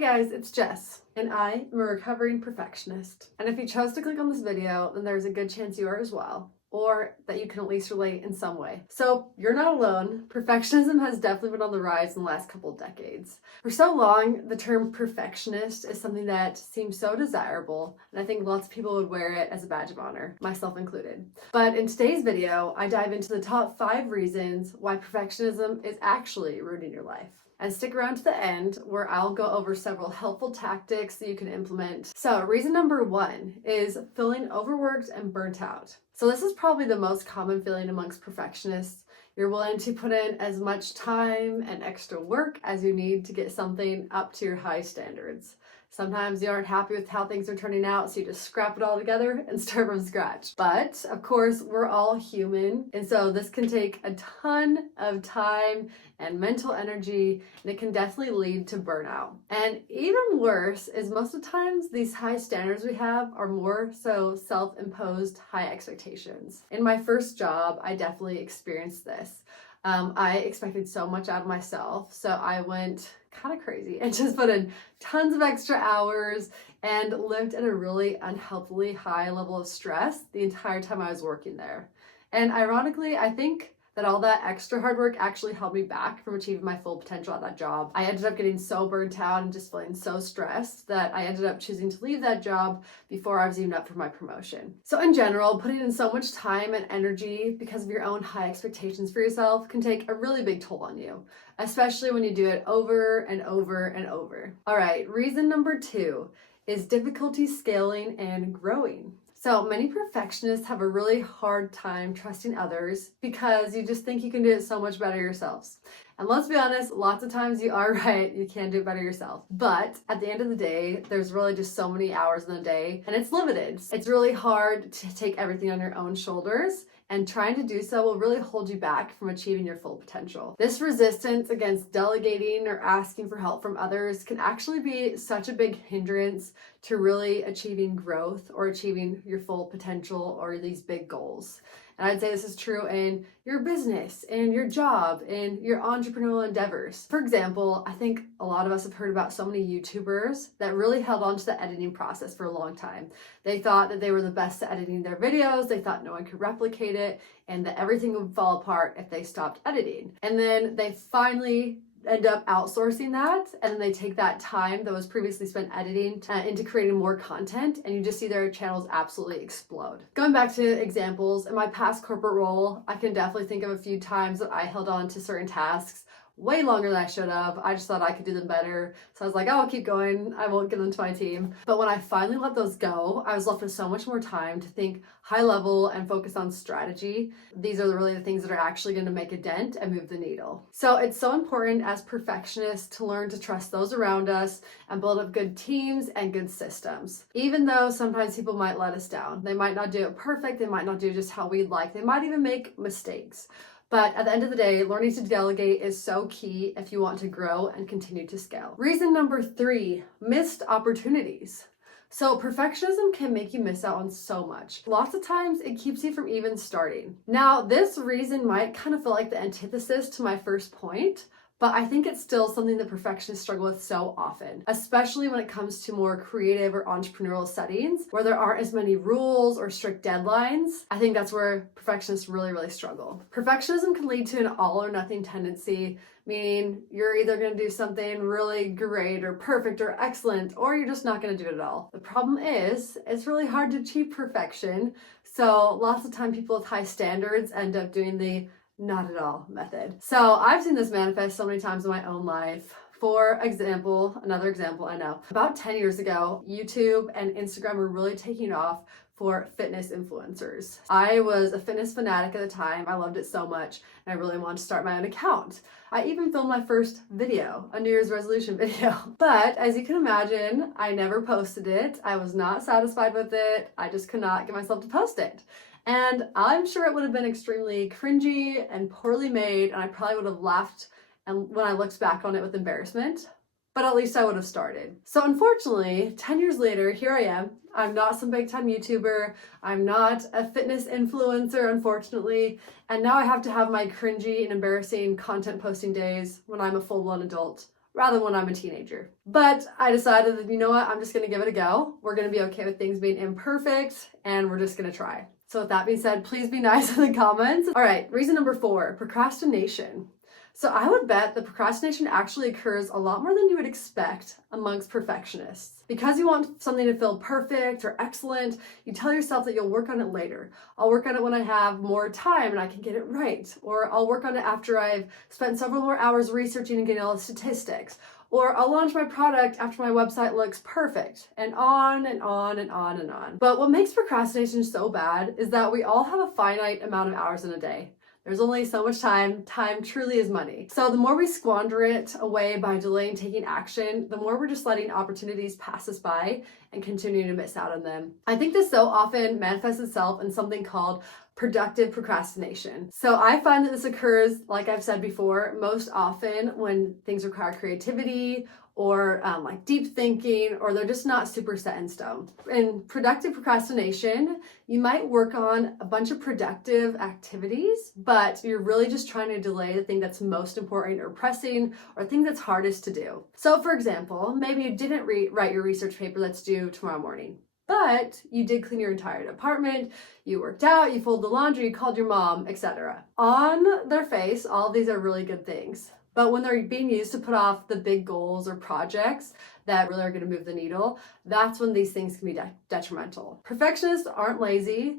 Hey guys, it's Jess, and I am a recovering perfectionist. And if you chose to click on this video, then there's a good chance you are as well, or that you can at least relate in some way. So you're not alone. Perfectionism has definitely been on the rise in the last couple of decades. For so long, the term perfectionist is something that seems so desirable, and I think lots of people would wear it as a badge of honor, myself included. But in today's video, I dive into the top 5 reasons why perfectionism is actually ruining your life. And stick around to the end where I'll go over several helpful tactics that you can implement. So reason number 1 is feeling overworked and burnt out. So this is probably the most common feeling amongst perfectionists. You're willing to put in as much time and extra work as you need to get something up to your high standards. Sometimes you aren't happy with how things are turning out, so you just scrap it all together and start from scratch. But of course, we're all human, and so this can take a ton of time and mental energy, and it can definitely lead to burnout. And even worse is most of the times these high standards we have are more so self-imposed high expectations. In my first job, I definitely experienced this. I expected so much out of myself, so I went kind of crazy and just put in tons of extra hours and lived at a really unhealthily high level of stress the entire time I was working there. And ironically, I think that all that extra hard work actually held me back from achieving my full potential at that job. I ended up getting so burnt out and just feeling so stressed that I ended up choosing to leave that job before I was even up for my promotion. So in general, putting in so much time and energy because of your own high expectations for yourself can take a really big toll on you, especially when you do it over and over and over. All right, reason number 2 is difficulty scaling and growing. So many perfectionists have a really hard time trusting others because you just think you can do it so much better yourselves. And let's be honest, lots of times you are right, you can do it better yourself. But at the end of the day, there's really just so many hours in the day and it's limited. It's really hard to take everything on your own shoulders, and trying to do so will really hold you back from achieving your full potential. This resistance against delegating or asking for help from others can actually be such a big hindrance to really achieving growth or achieving your full potential or these big goals. And I'd say this is true in your business, in your job, in your entrepreneurial endeavors. For example, I think a lot of us have heard about so many YouTubers that really held on to the editing process for a long time. They thought that they were the best at editing their videos, they thought no one could replicate it, and that everything would fall apart if they stopped editing. And then they finally end up outsourcing that, and then they take that time that was previously spent editing into creating more content, and you just see their channels absolutely explode. Going back to examples, in my past corporate role, I can definitely think of a few times that I held on to certain tasks way longer than I should have. I just thought I could do them better. So I was like, oh, I'll keep going. I won't give them to my team. But when I finally let those go, I was left with so much more time to think high level and focus on strategy. These are really the things that are actually going to make a dent and move the needle. So it's so important as perfectionists to learn to trust those around us and build up good teams and good systems. Even though sometimes people might let us down. They might not do it perfect. They might not do just how we'd like. They might even make mistakes. But at the end of the day, learning to delegate is so key if you want to grow and continue to scale. Reason number 3, missed opportunities. So perfectionism can make you miss out on so much. Lots of times it keeps you from even starting. Now, this reason might kind of feel like the antithesis to my first point, but I think it's still something that perfectionists struggle with so often, especially when it comes to more creative or entrepreneurial settings where there aren't as many rules or strict deadlines. I think that's where perfectionists really struggle. Perfectionism can lead to an all or nothing tendency, meaning you're either going to do something really great or perfect or excellent, or you're just not going to do it at all. The problem is, it's really hard to achieve perfection, so lots of time people with high standards end up doing the not at all method. So I've seen this manifest so many times in my own life. For example, another example I know, about 10 years ago, YouTube and Instagram were really taking off for fitness influencers. I was a fitness fanatic at the time. I loved it so much, and I really wanted to start my own account. I even filmed my first video, a New Year's resolution video. But as you can imagine, I never posted it. I was not satisfied with it. I just could not get myself to post it. And I'm sure it would have been extremely cringy and poorly made, and I probably would have laughed and when I looked back on it with embarrassment, but at least I would have started. So unfortunately, 10 years later, here I am. I'm not some big time YouTuber. I'm not a fitness influencer, unfortunately. And now I have to have my cringy and embarrassing content posting days when I'm a full-blown adult rather than when I'm a teenager. But I decided that, you know what, I'm just gonna give it a go. We're gonna be okay with things being imperfect, and we're just gonna try. So with that being said, please be nice in the comments. All right, reason number 4, procrastination. So I would bet that procrastination actually occurs a lot more than you would expect amongst perfectionists. Because you want something to feel perfect or excellent, you tell yourself that you'll work on it later. I'll work on it when I have more time and I can get it right. Or I'll work on it after I've spent several more hours researching and getting all the statistics. Or I'll launch my product after my website looks perfect, and on and on and on and on. But what makes procrastination so bad is that we all have a finite amount of hours in a day. There's only so much time. Time truly is money. So the more we squander it away by delaying taking action, the more we're just letting opportunities pass us by and continuing to miss out on them. I think this so often manifests itself in something called productive procrastination. So I find that this occurs, like I've said before, most often when things require creativity or like deep thinking, or they're just not super set in stone. In productive procrastination, you might work on a bunch of productive activities, but you're really just trying to delay the thing that's most important or pressing, or thing that's hardest to do. So for example, maybe you didn't write your research paper that's due tomorrow morning, but you did clean your entire apartment, you worked out, you folded the laundry, you called your mom, etc. On their face, all of these are really good things. But when they're being used to put off the big goals or projects that really are going to move the needle, that's when these things can be detrimental. Perfectionists aren't lazy,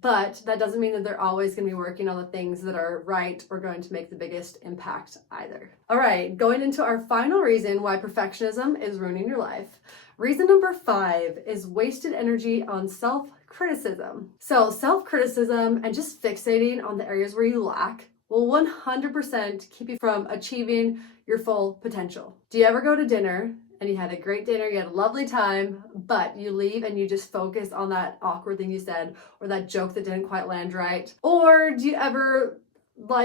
but that doesn't mean that they're always going to be working on the things that are right or going to make the biggest impact either. All right, going into our final reason why perfectionism is ruining your life. Reason number 5 is wasted energy on self-criticism. So self-criticism and just fixating on the areas where you lack will 100% keep you from achieving your full potential. Do you ever go to dinner and you had a great dinner, you had a lovely time, but you leave and you just focus on that awkward thing you said or that joke that didn't quite land right? Or do you ever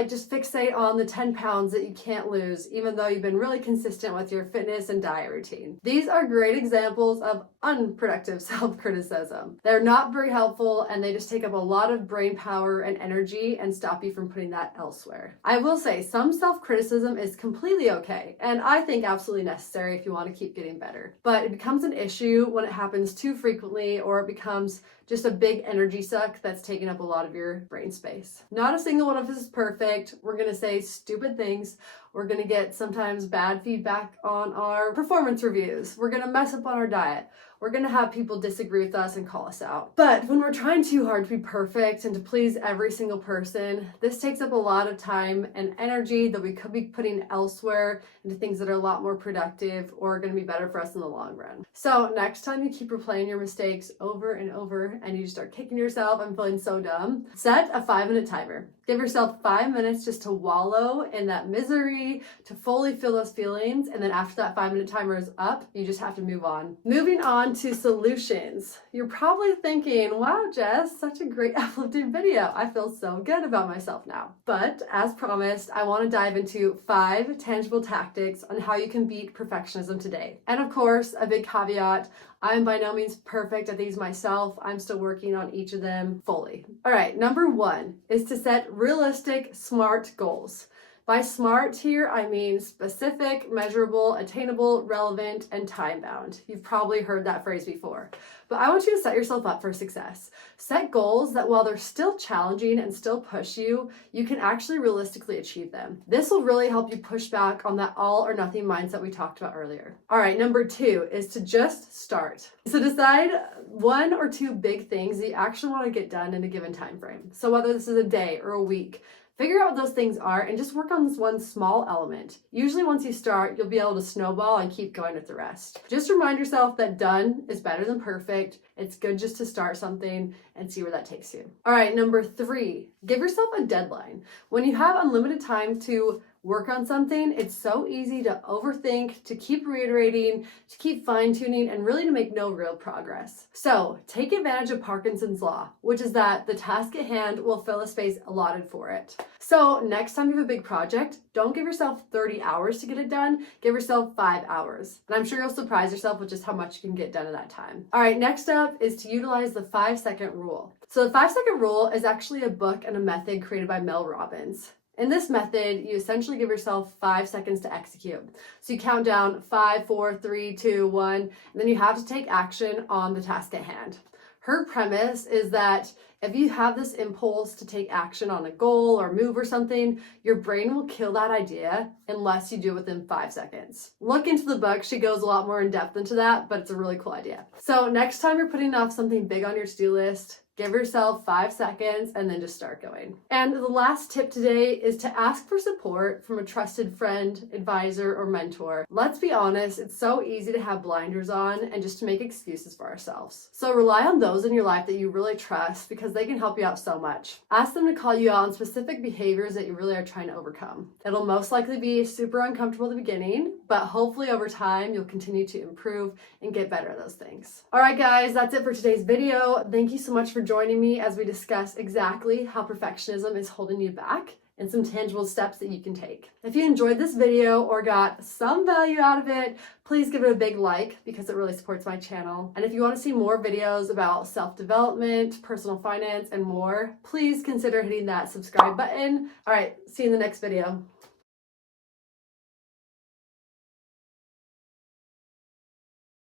just fixate on the 10 pounds that you can't lose, even though you've been really consistent with your fitness and diet routine? These are great examples of unproductive self-criticism. They're not very helpful, and they just take up a lot of brain power and energy and stop you from putting that elsewhere. I will say some self-criticism is completely okay, and I think absolutely necessary if you want to keep getting better. But it becomes an issue when it happens too frequently, or it becomes just a big energy suck that's taking up a lot of your brain space. Not a single one of us is perfect. We're gonna say stupid things. We're gonna get sometimes bad feedback on our performance reviews. We're gonna mess up on our diet. We're gonna have people disagree with us and call us out. But when we're trying too hard to be perfect and to please every single person, this takes up a lot of time and energy that we could be putting elsewhere into things that are a lot more productive or are gonna be better for us in the long run. So next time you keep replaying your mistakes over and over and you start kicking yourself and feeling so dumb, set a 5-minute timer. Give yourself 5 minutes just to wallow in that misery, to fully feel those feelings, and then after that 5-minute timer is up, you just have to move on. Moving on to solutions. You're probably thinking, wow, Jess, such a great uplifting video. I feel so good about myself now. But as promised, I want to dive into 5 tangible tactics on how you can beat perfectionism today. And of course, a big caveat, I'm by no means perfect at these myself. I'm still working on each of them fully. All right, number 1 is to set realistic, smart goals. By smart here, I mean specific, measurable, attainable, relevant, and time-bound. You've probably heard that phrase before. But I want you to set yourself up for success. Set goals that while they're still challenging and still push you, you can actually realistically achieve them. This will really help you push back on that all or nothing mindset we talked about earlier. All right, number 2 is to just start. So decide 1 or 2 big things that you actually want to get done in a given time frame. So whether this is a day or a week, figure out what those things are and just work on this one small element. Usually once you start, you'll be able to snowball and keep going with the rest. Just remind yourself that done is better than perfect. It's good just to start something and see where that takes you. All right, number 3, give yourself a deadline. When you have unlimited time to work on something, it's so easy to overthink, to keep reiterating, to keep fine-tuning, and really to make no real progress. So take advantage of Parkinson's law, which is that the task at hand will fill a space allotted for it. So next time you have a big project, don't give yourself 30 hours to get it done, give yourself 5 hours. And I'm sure you'll surprise yourself with just how much you can get done in that time. All right, next up is to utilize the 5-second rule. So the 5-second rule is actually a book and a method created by Mel Robbins. In this method, you essentially give yourself 5 seconds to execute. So you count down 5, 4, 3, 2, 1, and then you have to take action on the task at hand. Her premise is that if you have this impulse to take action on a goal or move or something, your brain will kill that idea unless you do it within 5 seconds. Look into the book. She goes a lot more in depth into that, but it's a really cool idea. So next time you're putting off something big on your to-do list, give yourself 5 seconds and then just start going. And the last tip today is to ask for support from a trusted friend, advisor, or mentor. Let's be honest, it's so easy to have blinders on and just to make excuses for ourselves. So rely on those in your life that you really trust because they can help you out so much. Ask them to call you out on specific behaviors that you really are trying to overcome. It'll most likely be super uncomfortable at the beginning, but hopefully over time you'll continue to improve and get better at those things. All right, guys, that's it for today's video. Thank you so much for joining me as we discuss exactly how perfectionism is holding you back and some tangible steps that you can take. If you enjoyed this video or got some value out of it, please give it a big like because it really supports my channel. And if you want to see more videos about self-development, personal finance, and more, please consider hitting that subscribe button. All right, see you in the next video.